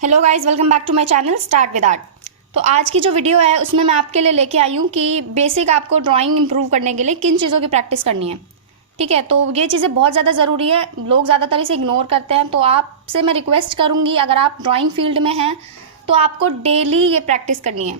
Hello guys, welcome back to my channel start with art. तो आज की जो वीडियो है उसमें मैं आपके लिए लेके आई हूँ कि बेसिक आपको ड्राइंग इंप्रूव करने के लिए किन चीज़ों की प्रैक्टिस करनी है। ठीक है, तो ये चीज़ें बहुत ज़्यादा ज़रूरी है, लोग ज़्यादातर इसे इग्नोर करते हैं। तो आपसे मैं रिक्वेस्ट करूँगी, अगर आप ड्राइंग फील्ड में हैं तो आपको डेली ये प्रैक्टिस करनी है।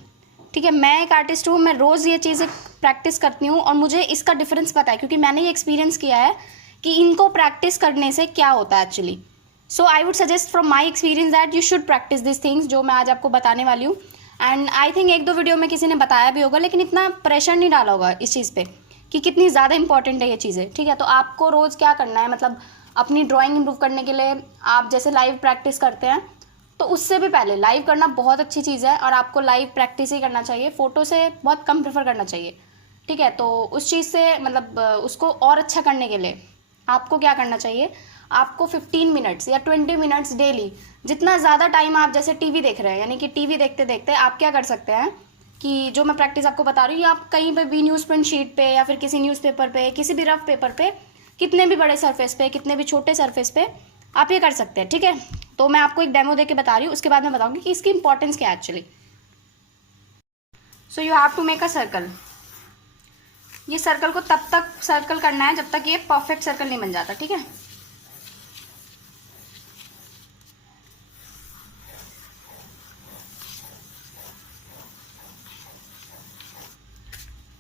ठीक है, मैं एक आर्टिस्ट हूँ, मैं रोज़ ये चीज़ें प्रैक्टिस करती हूँ और मुझे इसका डिफरेंस पता है क्योंकि मैंने ये एक्सपीरियंस किया है कि इनको प्रैक्टिस करने से क्या होता है actually. So I would suggest from my experience that you should practice this things जो मैं आज आपको बताने वाली हूँ। एंड आई थिंक एक दो वीडियो में किसी ने बताया भी होगा, लेकिन इतना प्रेशर नहीं डाला होगा इस चीज़ पे कि कितनी ज़्यादा इंपॉर्टेंट है ये चीज़ें। ठीक है, तो आपको रोज़ क्या करना है, मतलब अपनी ड्राइंग इंप्रूव करने के लिए आप जैसे लाइव प्रैक्टिस करते हैं तो उससे भी पहले लाइव करना बहुत अच्छी चीज़ है और आपको लाइव प्रैक्टिस ही करना चाहिए, फ़ोटो से बहुत कम प्रेफर करना चाहिए। ठीक है, तो उस चीज़ से मतलब उसको और अच्छा करने के लिए आपको क्या करना चाहिए, आपको 15 मिनट्स या 20 मिनट्स डेली, जितना ज़्यादा टाइम आप जैसे टीवी देख रहे हैं, यानी कि टीवी देखते देखते आप क्या कर सकते हैं कि जो मैं प्रैक्टिस आपको बता रही हूँ, आप कहीं पे भी न्यूज़ प्रिंट शीट पे या फिर किसी न्यूज़पेपर पे, किसी भी रफ पेपर पे, कितने भी बड़े सरफेस पे, कितने भी छोटे सरफेस पे आप ये कर सकते हैं। ठीक है, तो मैं आपको एक डेमो दे के बता रही हूँ, उसके बाद मैं बताऊँगी कि इसकी इंपॉर्टेंस क्या है actually. So you have to make a circle. ये सर्कल को तब तक सर्कल करना है जब तक ये परफेक्ट सर्कल नहीं बन जाता। ठीक है,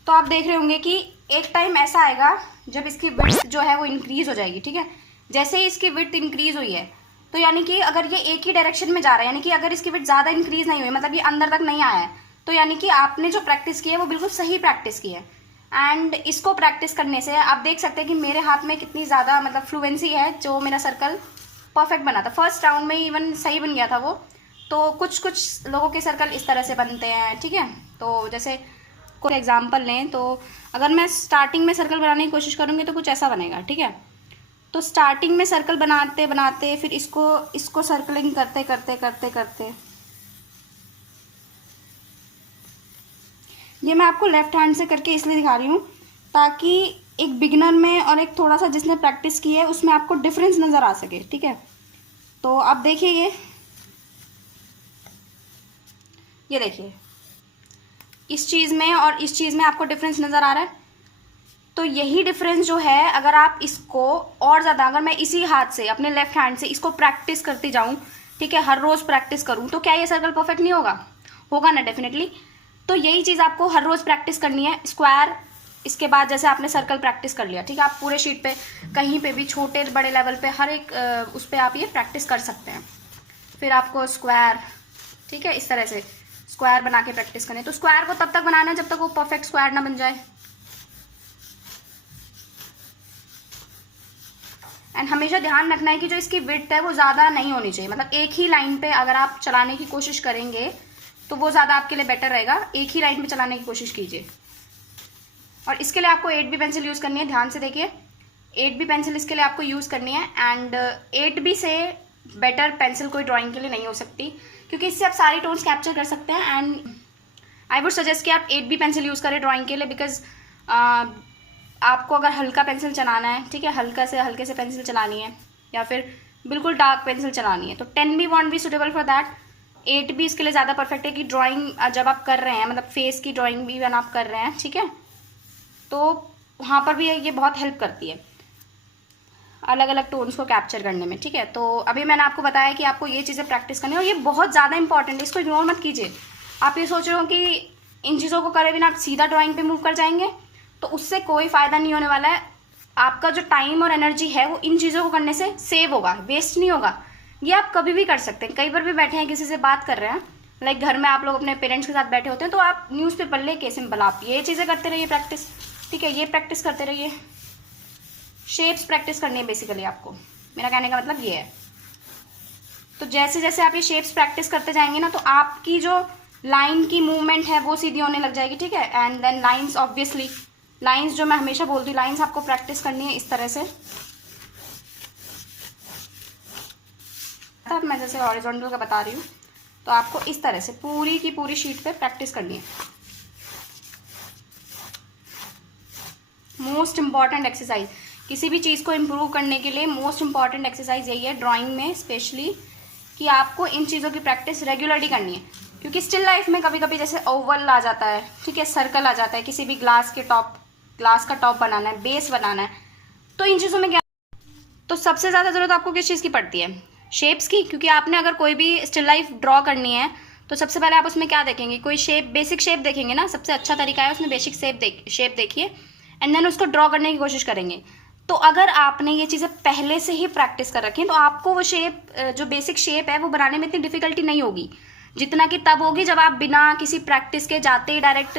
तो आप देख रहे होंगे कि एक टाइम ऐसा आएगा जब इसकी विड्थ जो है वो इंक्रीज हो जाएगी। ठीक है, जैसे ही इसकी विड्थ इंक्रीज हुई है तो यानी कि अगर ये एक ही डायरेक्शन में जा रहा है, यानी कि अगर इसकी विड्थ ज़्यादा इंक्रीज नहीं हुई, मतलब ये अंदर तक नहीं आया है, तो यानी कि आपने जो प्रैक्टिस की है वो बिल्कुल सही प्रैक्टिस की है। एंड इसको प्रैक्टिस करने से आप देख सकते हैं कि मेरे हाथ में कितनी ज़्यादा मतलब फ्लुएंसी है, जो मेरा सर्कल परफेक्ट बना था। फर्स्ट राउंड में इवन सही बन गया था वो। तो कुछ कुछ लोगों के सर्कल इस तरह से बनते हैं। ठीक है, तो जैसे कोई एग्जांपल लें तो अगर मैं स्टार्टिंग में सर्कल बनाने की कोशिश करूँगी तो कुछ ऐसा बनेगा। ठीक है, तो स्टार्टिंग में सर्कल बनाते बनाते फिर इसको इसको सर्कलिंग करते करते करते करते, ये मैं आपको लेफ्ट हैंड से करके इसलिए दिखा रही हूँ ताकि एक बिगिनर में और एक थोड़ा सा जिसने प्रैक्टिस की है उसमें आपको डिफरेंस नज़र आ सके। ठीक है, तो आप देखिए ये देखिए इस चीज़ में और इस चीज़ में आपको डिफरेंस नज़र आ रहा है। तो यही डिफरेंस जो है, अगर आप इसको और ज़्यादा, अगर मैं इसी हाथ से अपने लेफ्ट हैंड से इसको प्रैक्टिस करती जाऊँ, ठीक है, हर रोज़ प्रैक्टिस करूँ, तो क्या ये सर्कल परफेक्ट नहीं होगा? होगा ना, डेफिनेटली। तो यही चीज़ आपको हर रोज़ प्रैक्टिस करनी है। स्क्वायर, इसके बाद जैसे आपने सर्कल प्रैक्टिस कर लिया, ठीक है, आप पूरे शीट पे कहीं पे भी छोटे बड़े लेवल पे हर एक उस पर आप ये प्रैक्टिस कर सकते हैं। फिर आपको स्क्वायर, ठीक है, इस तरह से स्क्वायर बना के प्रैक्टिस करनी है। तो स्क्वायर को तब तक बनाना है जब तक वो परफेक्ट स्क्वायर ना बन जाए। एंड हमेशा ध्यान रखना है कि जो इसकी विड्थ है वो ज़्यादा नहीं होनी चाहिए, मतलब एक ही लाइन पे अगर आप चलाने की कोशिश करेंगे तो वो ज़्यादा आपके लिए बेटर रहेगा। एक ही लाइन पे चलाने की कोशिश कीजिए। और इसके लिए आपको 8B पेंसिल यूज़ करनी है, ध्यान से देखिए। 8B पेंसिल इसके लिए आपको यूज़ करनी है। एंड 8B से बेटर पेंसिल कोई ड्राइंग के लिए नहीं हो सकती, क्योंकि इससे आप सारी टोन्स कैप्चर कर सकते हैं। एंड आई वुड सजेस्ट कि आप 8B पेंसिल यूज़ करें ड्राइंग के लिए, बिकॉज आपको अगर हल्का पेंसिल चलाना है, ठीक है, हल्के से पेंसिल चलानी है या फिर बिल्कुल डार्क पेंसिल चलानी है, तो 10B want be suitable for that. 8B इसके लिए ज़्यादा परफेक्ट है कि ड्राइंग जब आप कर रहे हैं, मतलब फेस की ड्राइंग भी वन आप कर रहे हैं, ठीक है, तो वहाँ पर भी ये बहुत हेल्प करती है अलग अलग टोन्स को कैप्चर करने में। ठीक है, तो अभी मैंने आपको बताया कि आपको ये चीज़ें प्रैक्टिस करनी है और ये बहुत ज़्यादा इंपॉर्टेंट है, इसको इग्नोर मत कीजिए। आप ये सोच रहे हो कि इन चीज़ों को करे बिना आप सीधा ड्राइंग पे मूव कर जाएंगे, तो उससे कोई फ़ायदा नहीं होने वाला है। आपका जो टाइम और एनर्जी है वो इन चीज़ों को करने से सेव होगा, वेस्ट नहीं होगा। ये आप कभी भी कर सकते हैं। कई बार भी बैठे हैं, किसी से बात कर रहे हैं, लाइक घर में आप लोग अपने पेरेंट्स के साथ बैठे होते हैं, तो आप न्यूज़पेपर लेके सिंपल आप ये चीज़ें करते रहिए प्रैक्टिस। ठीक है, ये प्रैक्टिस करते रहिए। शेप्स प्रैक्टिस करनी है बेसिकली आपको, मेरा कहने का मतलब ये है। तो जैसे जैसे आप ये शेप्स प्रैक्टिस करते जाएंगे ना, तो आपकी जो लाइन की मूवमेंट है वो सीधी होने लग जाएगी। ठीक है, and then lines, obviously lines जो मैं हमेशा बोलती हूँ, लाइंस आपको प्रैक्टिस करनी है इस तरह से। अब मैं जैसे हॉरिजॉन्टल का बता रही हूँ, तो आपको इस तरह से पूरी की पूरी शीट पे प्रैक्टिस करनी है। मोस्ट इम्पॉर्टेंट एक्सरसाइज, किसी भी चीज़ को इम्प्रूव करने के लिए मोस्ट इम्पॉर्टेंट एक्सरसाइज यही है ड्राइंग में स्पेशली, कि आपको इन चीज़ों की प्रैक्टिस रेगुलरली करनी है, क्योंकि स्टिल लाइफ में कभी कभी जैसे ओवल आ जाता है, ठीक है, सर्कल आ जाता है, किसी भी ग्लास का टॉप बनाना है, बेस बनाना है, तो इन चीज़ों में क्या, तो सबसे ज़्यादा ज़रूरत आपको किस चीज़ की पड़ती है? शेप्स की, क्योंकि आपने अगर कोई भी स्टिल लाइफ ड्रॉ करनी है तो सबसे पहले आप उसमें क्या देखेंगे? कोई शेप, बेसिक शेप देखेंगे ना, सबसे अच्छा तरीका है उसमें बेसिक शेप देखिए एंड देन उसको ड्रॉ करने की कोशिश करेंगे। तो अगर आपने ये चीज़ें पहले से ही प्रैक्टिस कर रखी हैं तो आपको वो शेप, जो बेसिक शेप है, वो बनाने में इतनी डिफिकल्टी नहीं होगी जितना कि तब होगी जब आप बिना किसी प्रैक्टिस के जाते ही डायरेक्ट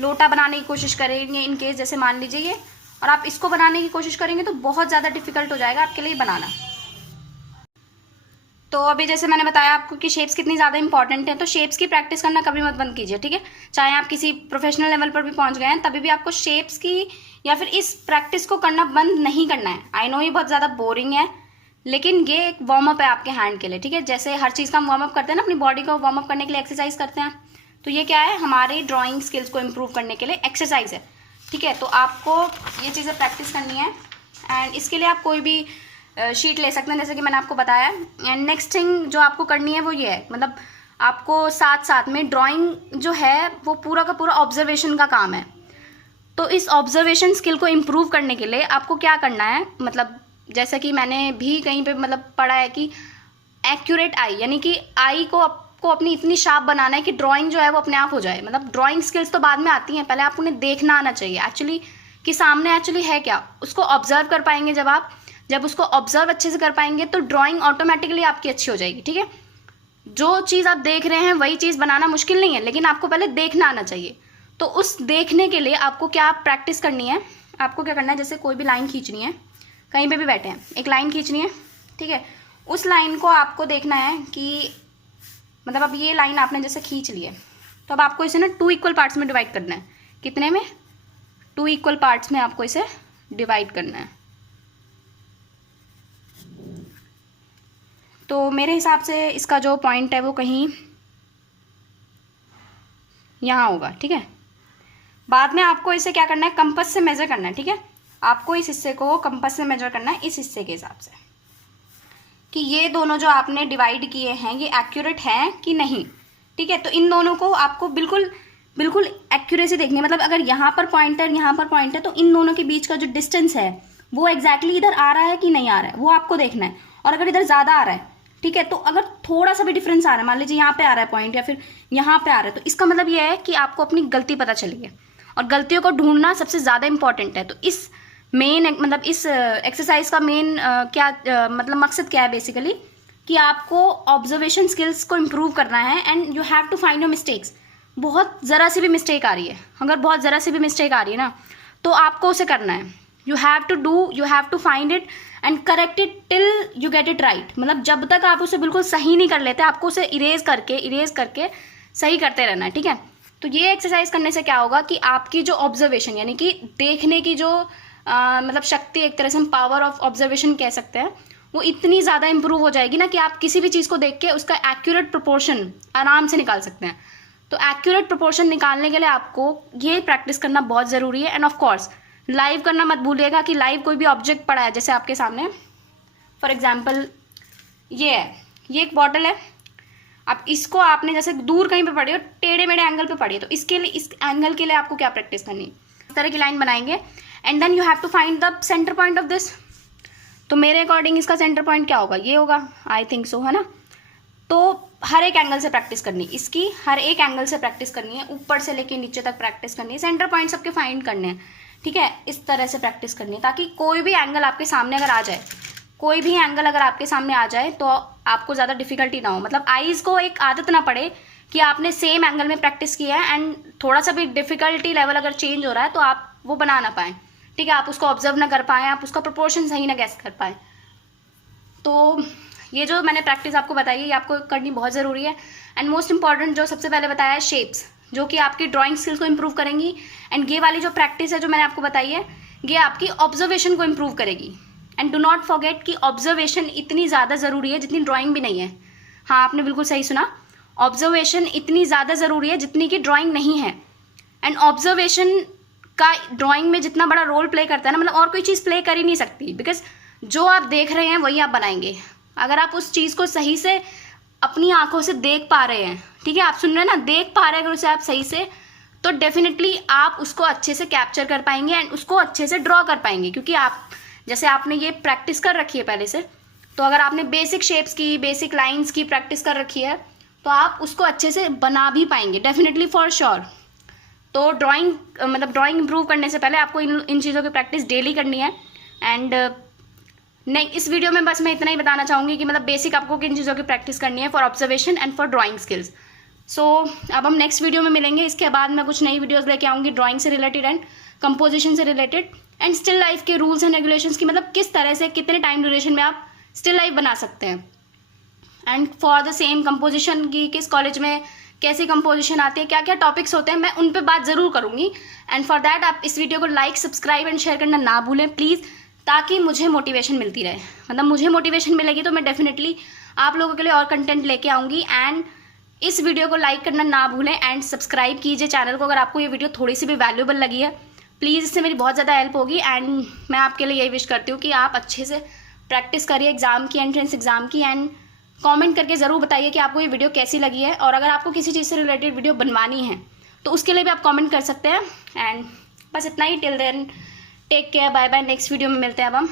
लोटा बनाने की कोशिश करेंगे। इन केस जैसे मान लीजिए ये, और आप इसको बनाने की कोशिश करेंगे तो बहुत ज़्यादा डिफिकल्ट हो जाएगा आपके लिए बनाना। तो अभी जैसे मैंने बताया आपको कि शेप्स कितनी ज़्यादा इंपॉर्टेंट है, तो शेप्स की प्रैक्टिस करना कभी मत बंद कीजिए, ठीक है। चाहे आप किसी प्रोफेशनल लेवल पर भी पहुंच गए हैं तभी भी आपको शेप्स की या फिर इस प्रैक्टिस को करना बंद नहीं करना है। आई नो ये बहुत ज़्यादा बोरिंग है, लेकिन ये एक वार्म अप है आपके हैंड के लिए, ठीक है। जैसे हर चीज़ का हम वार्म अप करते हैं ना, अपनी बॉडी को वार्म अप करने के लिए एक्सरसाइज करते हैं, तो ये क्या है? हमारी ड्राइंग स्किल्स को इम्प्रूव करने के लिए एक्सरसाइज है, ठीक है। तो आपको ये चीज़ें प्रैक्टिस करनी है एंड इसके लिए आप कोई भी शीट ले सकते हैं, जैसे कि मैंने आपको बताया। एंड नेक्स्ट थिंग जो आपको करनी है वो ये है, मतलब आपको साथ साथ में ड्राइंग जो है वो पूरा का पूरा ऑब्जर्वेशन का काम है। तो इस ऑब्जर्वेशन स्किल को इम्प्रूव करने के लिए आपको क्या करना है, मतलब जैसा कि मैंने भी कहीं पे मतलब पढ़ा है कि एक्यूरेट आई, यानी कि आई को आपको अपनी इतनी शार्प बनाना है कि ड्राइंग जो है वो अपने आप हो जाए। मतलब ड्राइंग स्किल्स तो बाद में आती हैं, पहले आप उन्हें देखना आना चाहिए एक्चुअली कि सामने एक्चुअली है क्या, उसको ऑब्जर्व कर पाएंगे। जब उसको ऑब्जर्व अच्छे से कर पाएंगे तो ड्राइंग ऑटोमेटिकली आपकी अच्छी हो जाएगी, ठीक है। जो चीज़ आप देख रहे हैं वही चीज़ बनाना मुश्किल नहीं है, लेकिन आपको पहले देखना आना चाहिए। तो उस देखने के लिए आपको क्या प्रैक्टिस करनी है, आपको क्या करना है, जैसे कोई भी लाइन खींचनी है, कहीं पे भी बैठे हैं, एक लाइन खींचनी है, ठीक है। उस लाइन को आपको देखना है कि मतलब अब ये लाइन आपने जैसे खींच ली है, तो अब आपको इसे ना 2 इक्वल पार्ट्स में डिवाइड करना है। कितने में? 2 इक्वल पार्ट्स में आपको इसे डिवाइड करना है। तो मेरे हिसाब से इसका जो पॉइंट है वो कहीं यहाँ होगा, ठीक है। बाद में आपको इसे क्या करना है, कंपास से मेजर करना है, ठीक है। आपको इस हिस्से को कंपास से मेजर करना है इस हिस्से के हिसाब से कि ये दोनों जो आपने डिवाइड किए हैं ये एक्यूरेट हैं कि नहीं, ठीक है। तो इन दोनों को आपको बिल्कुल बिल्कुल एक्यूरेसी देखनी है। मतलब अगर यहाँ पर पॉइंट है, यहाँ पर पॉइंट है, तो इन दोनों के बीच का जो डिस्टेंस है वो एग्जैक्टली इधर आ रहा है कि नहीं आ रहा है, वो आपको देखना है। और अगर इधर ज़्यादा आ रहा है, ठीक है, तो अगर थोड़ा सा भी डिफरेंस आ रहा है, मान लीजिए यहाँ पे आ रहा है पॉइंट या फिर यहाँ पे आ रहा है, तो इसका मतलब ये है कि आपको अपनी गलती पता चली है। और गलतियों को ढूंढना सबसे ज़्यादा इंपॉर्टेंट है। तो इस मेन मतलब इस एक्सरसाइज का मेन मतलब मकसद क्या है बेसिकली, कि आपको ऑब्जर्वेशन स्किल्स को इम्प्रूव करना है and you have to find your mistakes. बहुत ज़रा सी भी मिस्टेक आ रही है, अगर बहुत ज़रा सी भी मिस्टेक आ रही है ना, तो आपको उसे करना है। You have to find it and correct it till you get it right. मतलब जब तक आप उसे बिल्कुल सही नहीं कर लेते, आपको उसे इरेज करके सही करते रहना है, ठीक है। तो ये एक्सरसाइज करने से क्या होगा कि आपकी जो ऑब्जर्वेशन यानी कि देखने की जो मतलब शक्ति, एक तरह से हम पावर ऑफ ऑब्जर्वेशन कह सकते हैं, वो इतनी ज़्यादा इंप्रूव हो जाएगी ना कि आप किसी भी चीज़ को देख के उसका एक्यूरेट प्रोपोर्शन आराम से निकाल सकते हैं। तो एक्यूरेट प्रोपोर्शन निकालने के लिए आपको ये प्रैक्टिस करना बहुत ज़रूरी है। एंड ऑफ कोर्स लाइव करना मत भूलिएगा कि लाइव कोई भी ऑब्जेक्ट पड़ा है जैसे आपके सामने, फॉर एग्जाम्पल ये है, ये एक बॉटल है, अब इसको आपने जैसे दूर कहीं पे पड़ी हो, टेढ़े मेढ़े एंगल पे पड़ी है, तो इसके लिए, इस एंगल के लिए आपको क्या प्रैक्टिस करनी है, इस तरह की लाइन बनाएंगे and then you have to find the centre point of this. तो मेरे अकॉर्डिंग इसका सेंटर पॉइंट क्या होगा, ये होगा, आई थिंक सो, है ना। तो हर एक एंगल से प्रैक्टिस करनी, इसकी हर एक एंगल से प्रैक्टिस करनी है, ऊपर से लेके नीचे तक प्रैक्टिस करनी है, सेंटर पॉइंट सबके फाइंड करने हैं, ठीक है। इस तरह से प्रैक्टिस करनी है ताकि कोई भी एंगल आपके सामने अगर आ जाए, कोई भी एंगल अगर आपके सामने आ जाए तो आपको ज़्यादा डिफिकल्टी ना हो। मतलब आईज़ को एक आदत ना पड़े कि आपने सेम एंगल में प्रैक्टिस किया है एंड थोड़ा सा भी डिफिकल्टी लेवल अगर चेंज हो रहा है तो आप वो बना ना पाएँ, ठीक है। आप उसको ऑब्जर्व ना कर पाएँ, आप उसका प्रोपोर्शन सही ना गैस कर पाएँ। तो ये जो मैंने प्रैक्टिस आपको बताई है ये आपको करनी बहुत ज़रूरी है। एंड मोस्ट इंपॉर्टेंट जो सबसे पहले बताया है, शेप्स, जो कि आपकी ड्राइंग स्किल्स को इम्प्रूव करेंगी। एंड ये वाली जो प्रैक्टिस है जो मैंने आपको बताई है, ये आपकी ऑब्जर्वेशन को इम्प्रूव करेगी। एंड डू नॉट फॉरगेट कि ऑब्जर्वेशन इतनी ज़्यादा ज़रूरी है जितनी ड्राइंग भी नहीं है। हाँ, आपने बिल्कुल सही सुना, ऑब्जर्वेशन इतनी ज़्यादा ज़रूरी है जितनी कि ड्राइंग नहीं है। एंड ऑब्जर्वेशन का ड्राइंग में जितना बड़ा रोल प्ले करता है ना, मतलब और कोई चीज़ प्ले कर ही नहीं सकती, बिकॉज जो आप देख रहे हैं वही आप बनाएंगे। अगर आप उस चीज़ को सही से अपनी आंखों से देख पा रहे हैं, ठीक है, आप सुन रहे हैं ना, देख पा रहे हैं अगर उसे आप सही से, तो डेफिनेटली आप उसको अच्छे से कैप्चर कर पाएंगे एंड उसको अच्छे से ड्रॉ कर पाएंगे, क्योंकि आप जैसे आपने ये प्रैक्टिस कर रखी है पहले से, तो अगर आपने बेसिक शेप्स की, बेसिक लाइंस की प्रैक्टिस कर रखी है तो आप उसको अच्छे से बना भी पाएंगे डेफिनेटली, फॉर श्योर। तो ड्राइंग मतलब ड्राइंग इंप्रूव करने से पहले आपको इन चीज़ों की प्रैक्टिस डेली करनी है। एंड नहीं, इस वीडियो में बस मैं इतना ही बताना चाहूँगी कि मतलब बेसिक आपको किन चीज़ों की प्रैक्टिस करनी है for observation and for drawing skills. So अब हम नेक्स्ट वीडियो में मिलेंगे। इसके बाद मैं कुछ नई वीडियोस लेके आऊँगी ड्राइंग से रिलेटेड एंड कंपोजिशन से रिलेटेड एंड स्टिल लाइफ के रूल्स एंड रेगुलेशंस की, मतलब किस तरह से कितने टाइम ड्यूरेशन में आप स्टिल लाइफ बना सकते हैं। And for the same composition की किस कॉलेज में कैसी कंपोजिशन आती है, क्या क्या टॉपिक्स होते हैं, मैं उन पे बात ज़रूर करूँगी। एंड फॉर दैट आप इस वीडियो को लाइक, सब्सक्राइब एंड शेयर करना ना भूलें प्लीज़, ताकि मुझे मोटिवेशन मिलती रहे। मतलब मुझे मोटिवेशन मिलेगी तो मैं डेफिनेटली आप लोगों के लिए और कंटेंट लेके आऊँगी। एंड इस वीडियो को लाइक करना ना भूलें एंड सब्सक्राइब कीजिए चैनल को अगर आपको ये वीडियो थोड़ी सी भी वैल्यूएबल लगी है। प्लीज़, इससे मेरी बहुत ज़्यादा हेल्प होगी। एंड मैं आपके लिए यही विश करती हूँ कि आप अच्छे से प्रैक्टिस करिए एग्ज़ाम की, एंट्रेंस एग्ज़ाम की। एंड कमेंट करके ज़रूर बताइए कि आपको ये वीडियो कैसी लगी है, और अगर आपको किसी चीज़ से रिलेटेड वीडियो बनवानी है तो उसके लिए भी आप कमेंट कर सकते हैं। एंड बस इतना ही। Till then take care, bye bye. Next video में मिलते हैं अब हम।